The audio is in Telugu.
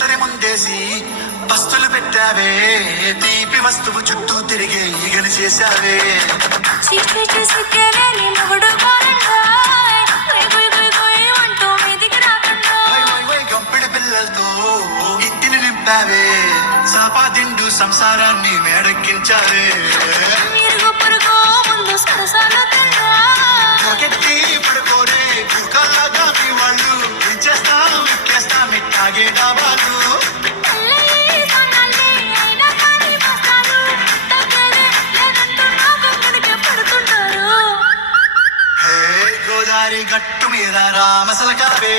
పస్తరి ముందేసి పస్తులు పెట్టావే, తీపి వస్తువు చుట్టూ తిరిగే ఈగలు చేశావే. గంపిడి పిల్లలతో ఇంటిని నింపావే, సాపాదిండు సంసారాన్ని మేడెక్కించావే. మొగెత్తి పడుకోరే కుక్కలాగా మీ వాళ్ళు, ఇచ్చేస్తాం ఇచ్చేస్తాం ఇట్టాగే డాబాలు. గోదారి గట్టు మీద రామసలకావే,